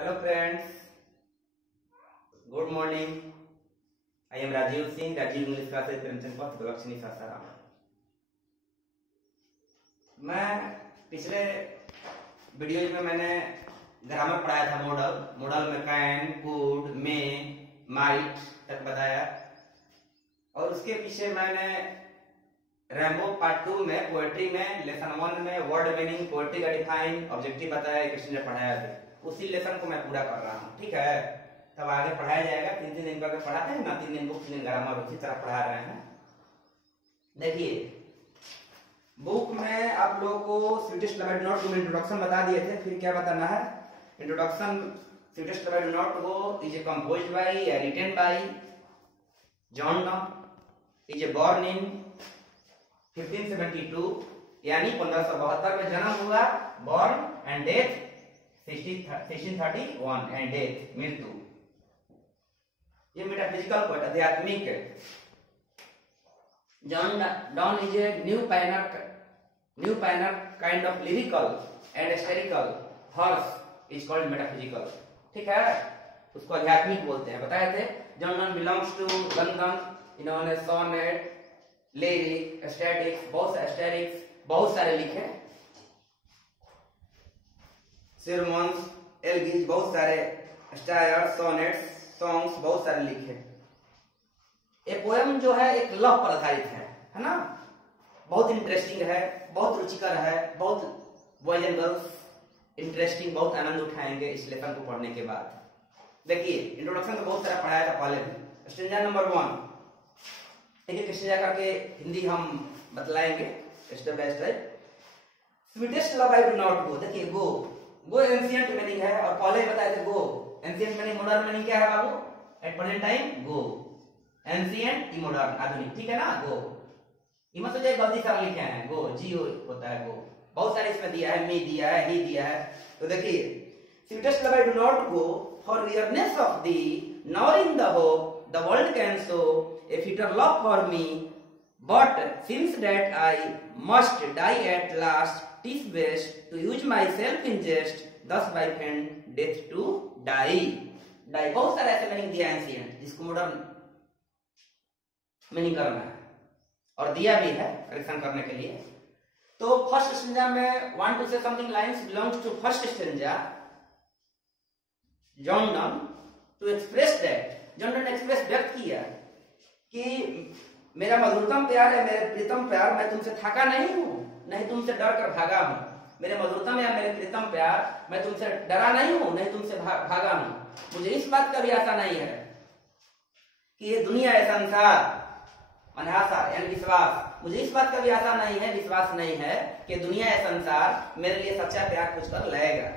Hello friends, good morning. I am Rajiv Singh, Rajiv English Classes Premchand Path Lakshmi Sasaram. मैं पिछले video में मैंने grammar पढ़ाया था। मॉडल में कैन, कुड, मे, माइट तक बताया और उसके पीछे मैंने रैम्बो पार्ट 2 में पोएट्री में लेसन 1 में वर्ड मीनिंग, पोएट्री का डिफाइन, ऑब्जेक्टिव बताया, क्वेश्चन ने पढ़ाया था। उसी लेसन को मैं पूरा कर रहा हूँ, ठीक है। तब आगे पढ़ाया जाएगा। 3 दिन करके पढ़ाते हैं ना, 3 दिन बुक 3 दिन ग्रामर, उसी तरह पढ़ा रहे हैं। देखिए बुक में आप लोगों को स्वीडिश लैंग्वेज नोट में इंट्रोडक्शन बता दिए थे। फिर क्या बताना है? इंट्रोडक्शन स्वीडिश लैंग्वेज नोट को इज कंपोज्ड बाय या written by John Donne, is born in 1572 यानी 1572 में जन्म हुआ, born and death 1631 and death मृत्यु। ये मेटाफिजिकल पोएट, आध्यात्मिक है। John Donne is a new pioneer kind of lyrical and historical thoughts is called metaphysical, ठीक है। उसको आध्यात्मिक बोलते हैं, बताए थे। John Donne belongs to London. इन्होंने सोनेट, लिरिक, एस्थेटिक्स, बहुत सारे लिखे। सिरमन्स, एलगीज, बहुत सारे स्टायर, सोनेट्स, सॉन्ग्स, बहुत सारे लिखे। ये पोएम जो है एक लव पर आधारित है ना। बहुत इंटरेस्टिंग है, बहुत रुचिकर है, बहुत बॉयज एंड गर्ल्स इंटरेस्टिंग, बहुत आनंद उठाएंगे इस लेसन को पढ़ने के बाद। देखिए इंट्रोडक्शन तो बहुत सारा पढ़ाया था पहले भी। स्टेंजा नंबर 1 एक स्टेंजा करके हिंदी हम बतलाएंगे step by step. Sweetest love I do not go. देखिए गो एंशिएंट मीनिंग है और पहले ही बताए थे go ancient meaning, modern meaning क्या है बाबू? At present time go, ancient ई मॉडर्न आधुनिक, ठीक है ना। गो ये मत सोचिए गलती से लिखे हैं, गो जी होता है गो। बहुत सारे इसमें दिया है, मी दिया है, ही दिया है। तो देखिए sweetest love I do not go for weariness of thee nor in the hope the world can show a fitter love for me but since that I must die at last tis best to use myself in jest thus by friend death to die। बहुत सारे ऐसे meaning दिया ancient जिसको modern meaning करना है और दिया भी है करेक्शन करने के लिए। तो फर्स्ट स्टेंजा में 1 to say something lines belongs to first stanza। John Donne to express that, John Donne express व्यक्त किया कि मेरा मधुरतम प्यार है, मेरे प्रीतम प्यार, मैं तुमसे थका नहीं हूं, नहीं तुमसे डर कर भागा हूं। मेरे मधुरतम या मेरे प्रीतम प्यार, मैं तुमसे डरा नहीं हूं, नहीं तुमसे भागा हूं। मुझे इस बात का भी आशा नहीं है कि ये दुनिया है संसार, माने आशा यानी विश्वास। मुझे इस बात का भी आशा नहीं है, विश्वास नहीं है कि दुनिया है संसार मेरे लिए सच्चा प्यार कुछ कर लाएगा।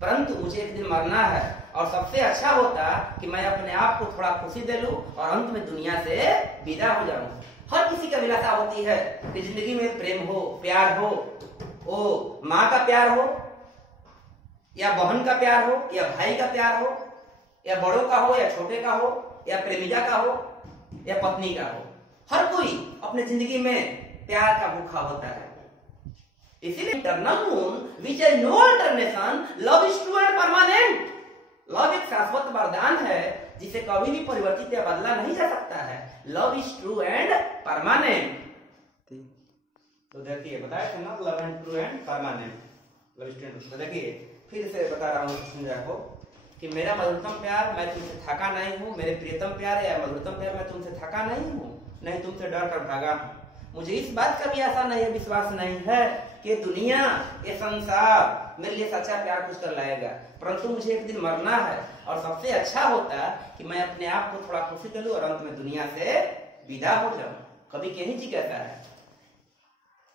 परंतु मुझे एक दिन मरना है और सबसे अच्छा होता कि मैं अपने आप को थोड़ा खुशी दे लूं और अंत में दुनिया से विदा हो जाऊं। हर किसी का अभिलाषा होती है कि जिंदगी में प्रेम हो, प्यार हो, वो माँ का प्यार हो या बहन का प्यार हो या भाई का प्यार हो या बड़ों का हो या छोटे का हो या प्रेमिका का हो या पत्नी का हो। हर कोई अपने जिंदगी में प्यार का भूखा होता है। इसीलिए इटर्नल मून विच है no alternation, love is true and permanent. Love एक शाश्वत वरदान है जिसे कभी भी परिवर्तित या बदला नहीं जा सकता है। Love is true and permanent. तो देखिए बताया था ना, love and true and permanent, love is true. तो देखिए फिर से बता रहा हूँ संजय को कि मेरा मधुरतम प्यार, मैं तुमसे थका नहीं हूँ, मेरे प्रियतम प्यार या मधुरतम प्यार, मैं तुमसे थका नहीं हूँ, नहीं तुमसे डर कर भागा हूँ। मुझे इस बात का भी आशा नहीं है, विश्वास नहीं है कि दुनिया, ये संसार मेरे लिए सच्चा प्यार कुछ कर लाएगा। परंतु मुझे एक दिन मरना है और सबसे अच्छा होता कि मैं अपने आप को थोड़ा खुशी कर लूं और अंत में दुनिया से विदा हो जाऊं। कभी कहीं जी कहता है।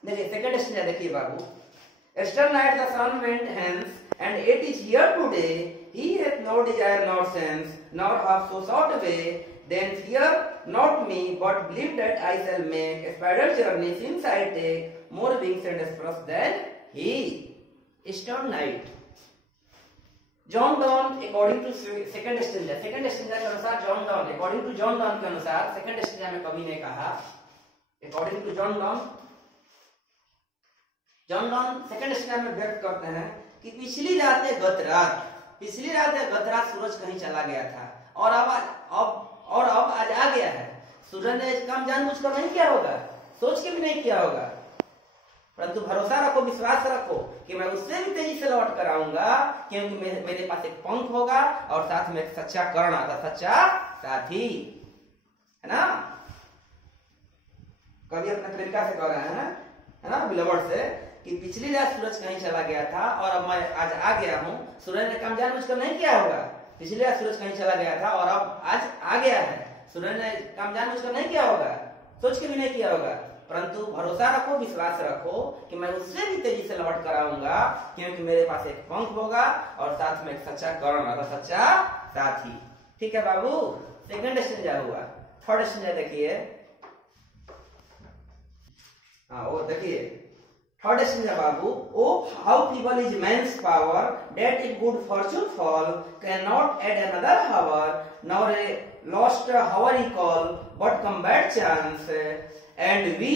देखिए सेकंड स्टेंजा देखिए बाबू। Eastern night the sun went hence, and it is here today. He hath no desire nor sense, nor half so short away. Then fear not me, but believe that I shall make a spider journey since I take more wings and spruce than he। Eastern night John Donne according to second stanza के अनुसार, John Donne according to John Donne के अनुसार second stanza में कवि ने कहा according to John Donne second stanza में व्यक्त करते हैं कि पिछली रात गत रात पिछली रात गधरात सूरज कहीं चला गया था और अब आज आ गया है। सूरज ने काम जानबूझकर नहीं किया होगा, सोच के भी नहीं किया होगा, परंतु भरोसा रखो, विश्वास रखो कि मैं उससे भी तेजी से लौट कर आऊंगा, क्योंकि मेरे पास एक पंख होगा और साथ में एक सच्चा कर्ण आता, सच्चा साथी, है ना। कभी अपने प्रेमिका से कह रहे हैं, है ना, बिलवर्ड से, कि पिछली रात सूरज कहीं चला गया था और अब मैं आज आ गया हूँ। सूरज ने काम जानबूझकर नहीं किया होगा, पिछली रात सूरज कहीं चला गया था और अब आज आ गया है। सूरज ने काम जानबूझकर नहीं किया होगा, सोच के भी नहीं किया होगा, परंतु भरोसा रखो, विश्वास रखो कि मैं उससे भी तेजी से लौट कर आऊंगा, क्योंकि मेरे पास एक पंख होगा और साथ में एक सच्चा कर्ण होगा, सच्चा साथी। ठीक है बाबू, सेकंड स्टेंजा हुआ। थर्ड स्टेंजा देखिए, हाँ वो देखिए थर्ड स्टेंजा बाबू। Oh how feeble is man's power that if good fortune fall can not add another hour nor a lost hour he call but come bad chance and we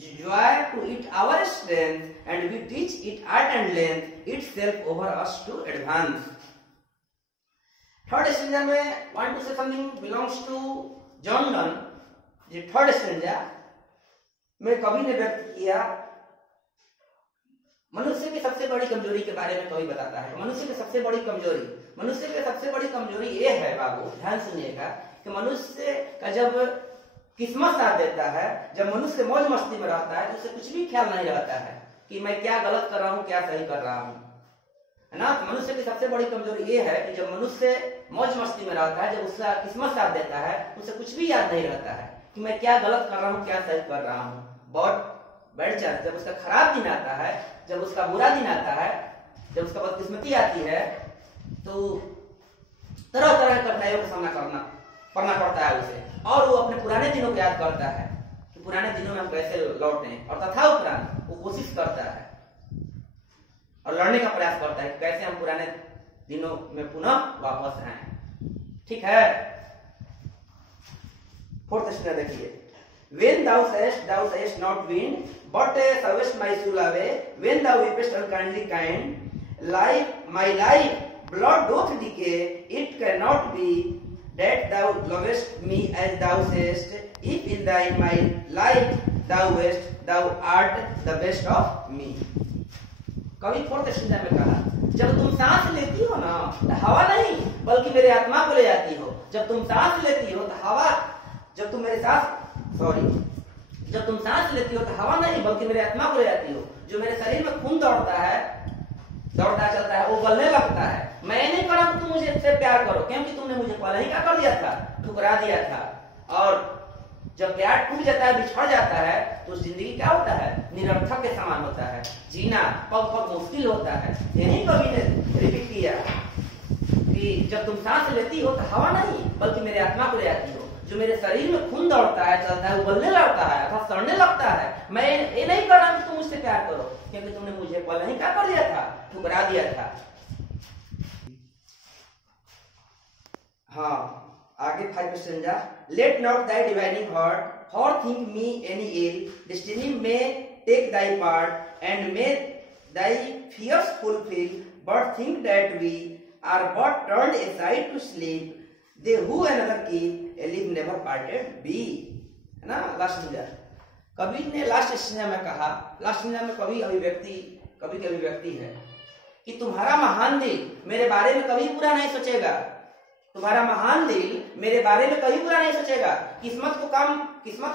joy to it our strength and we teach it art and length itself over us to advance. Third stanza में want to say something belongs to John Donne। ये third stanza में कवि ने व्यक्त किया मनुष्य की सबसे बड़ी कमजोरी के बारे में। कवि बताता है मनुष्य की सबसे बड़ी कमजोरी ये है बाबू, ध्यान सुनिएगा, कि मनुष्य का जब किस्मत साथ देता है, जब मनुष्य मौज मस्ती में रहता है तो उसे कुछ भी ख्याल नहीं रहता है कि मैं क्या गलत कर रहा हूँ, क्या सही कर रहा हूँ, है ना। तो मनुष्य की सबसे बड़ी कमजोरी ये है कि जब मनुष्य मौज मस्ती में रहता है, जब उसका किस्मत साथ देता है, उसे कुछ भी याद नहीं रहता है कि मैं क्या गलत कर रहा हूँ, क्या सही कर रहा हूँ। बट बैड चांस, जब उसका खराब दिन आता है, जब उसका बुरा दिन आता है, जब उसका बदकिस्मती आती है, तो तरह तरह की कठिनाइयों का सामना करना पड़ता है उसे, और वो अपने पुराने दिनों को याद करता है कि पुराने दिनों में हम कैसे लौटें, और तथा उपरांत वो कोशिश करता है और लड़ने का प्रयास करता है कि कैसे हम पुराने दिनों में पुनः वापस आए। ठीक है। फोर्थ स्टेंजा देखिए, when thou sayest not wind but servest my soul away, when thou weepest unkindly kind my life blood doth decay, it cannot be that thou lovest me as thou sayest, if in thy my life thou west, thou art the best of me। कवि fourth stanza में कहा, जब तुम सांस लेती हो ना तो हवा नहीं बल्कि मेरे आत्मा को ले जाती हो। जब तुम सांस लेती हो तो हवा, जब तुम सांस लेती हो तो हवा नहीं बल्कि मेरे आत्मा को ले जाती हो। जो मेरे शरीर में खून दौड़ता चलता है, वो गलने लगता है। मैं नहीं कर रहा तुम मुझे इससे प्यार करो, क्योंकि तुमने मुझे पहले ही क्या कर दिया था, ठुकरा दिया था। और जब प्यार टूट जाता है, बिछड़ जाता है, तो जिंदगी क्या होता है, निरर्थक के समान होता है, जीना पग मुश्किल होता है। यही कवि ने रिपीट किया कि जब तुम सांस लेती हो तो हवा नहीं बल्कि मेरे आत्मा को ले जाती हो। जो मेरे शरीर में खून दौड़ता है, चलता है, उबलने लगता है अथवा सड़ने लगता है, मैं ये नहीं कर रहा कि तुम मुझसे प्यार करो, क्योंकि तुमने मुझे पहले ही क्या कर दिया था, ठुकरा दिया था। हाँ, आगे 5 stanza. Let not thy divining heart forethink me any ill, destiny may take thy part and may thy fears fulfil, but think that we are but turned aside to sleep, they who another keep a live never parted be, है ना। Last stanza कवि ने last stanza में कहा, last stanza में कवि की अभिव्यक्ति है कि तुम्हारा महान दिल मेरे बारे में कभी बुरा नहीं सोचेगा, तुम्हारा महान दिल मेरे बारे में कभी बुरा नहीं सोचेगा। किस्मत को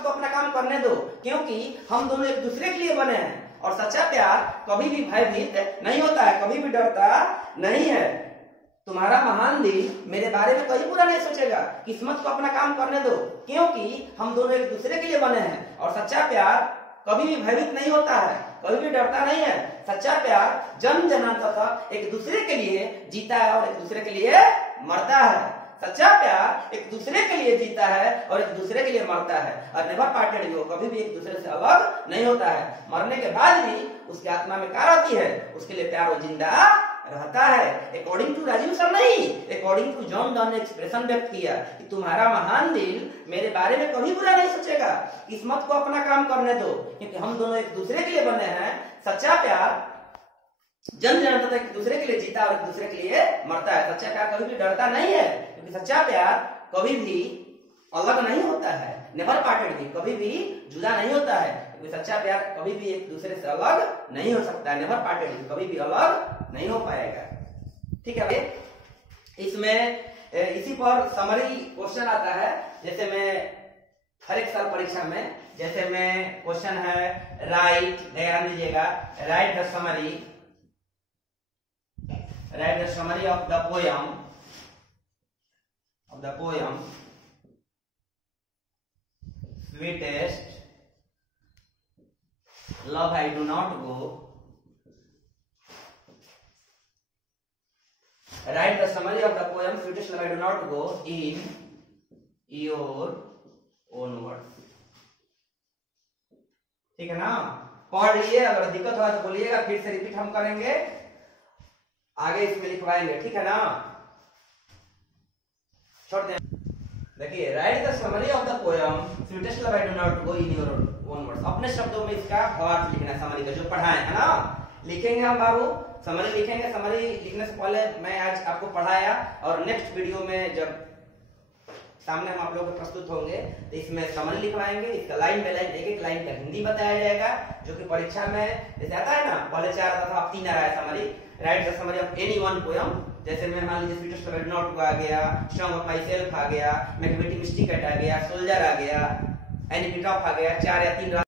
अपना काम करने दो, क्योंकि हम दोनों एक दूसरे के लिए बने हैं, और सच्चा प्यार कभी भी भयभीत नहीं होता है, कभी भी डरता नहीं है। तुम्हारा महान दिल मेरे बारे में कभी बुरा नहीं सोचेगा, किस्मत को अपना काम करने दो, क्योंकि हम दोनों एक दूसरे के लिए बने हैं, और सच्चा प्यार कभी भी भयभीत नहीं होता है, कभी भी डरता नहीं है। सच्चा प्यार जन्म जन्मांतर तक एक दूसरे के लिए जीता है और एक दूसरे के लिए मरता है। सच्चा प्यार एक दूसरे के लिए जीता है और एक दूसरे के लिए मरता है, और नेवर पार्टेड, वो कभी भी एक दूसरे से अलग नहीं होता है। मरने के बाद भी उसकी आत्मा में क्या रहती है, उसके लिए प्यार वो जिंदा रहता है। अकॉर्डिंग टू राजीव सर नहीं, अकॉर्डिंग टू जॉन डॉन ने एक्सप्रेशन व्यक्त किया कि तुम्हारा महान दिल मेरे बारे में कभी बुरा नहीं सोचेगा, किस्मत को अपना काम करने दो, क्योंकि हम दोनों एक दूसरे के लिए बने हैं। सच्चा प्यार जन्म जन्म तक एक दूसरे के लिए जीता और एक दूसरे के लिए मरता है। सच्चा प्यार कभी भी डरता नहीं है, क्योंकि सच्चा प्यार कभी भी अलग नहीं होता है, नेवर पार्टेड भी, कभी भी जुदा नहीं होता है, क्योंकि सच्चा प्यार कभी भी एक दूसरे से अलग नहीं हो सकता है, नेवर पार्टेड भी, कभी भी अलग नहीं हो पाएगा। ठीक है भाई, इसमें इसी पर समरी क्वेश्चन आता है। जैसे मैं हर एक साल परीक्षा में, जैसे में क्वेश्चन है राइट, ध्यान दीजिएगा, right the summary of the poem sweetest love I do not go, right the summary of the poem sweetest love I do not go in your own words. ठीक है ना, पढ़ लिए, अगर दिक्कत हुआ तो बोलिएगा, फिर से रिपीट हम करेंगे, आगे इसमें लिखवाएंगे। ठीक है ना, छोड़ दें। देखिए, right the summary of the poem sweetest love I do not go in your own words, अपने शब्दों में इसका भावार्थ लिखना है, समरी का जो पढ़ाए है ना, लिखेंगे हम बाबू, समरी लिखेंगे। समरी लिखने से पहले मैं आज आपको पढ़ाया, और नेक्स्ट वीडियो में जब सामने हम आप लोगों को प्रस्तुत होंगे तो इसमें समरी लिखवाएंगे, इसका लाइन बाय लाइन, एक एक लाइन का हिंदी बताया जाएगा, जो कि परीक्षा में जैसे आता है ना, पहले 4 आता था, अब 3 आ रहा है summary. Write the summary of any one poem, जैसे मैं मान लीजिए sweetest love I do not go आ गया, सॉन्ग ऑफ माई सेल्फ आ गया, मैकबेटी मिस्टिक आ गया, सोल्जर आ गया, एनी पिट ऑफ आ गया, 4 या 3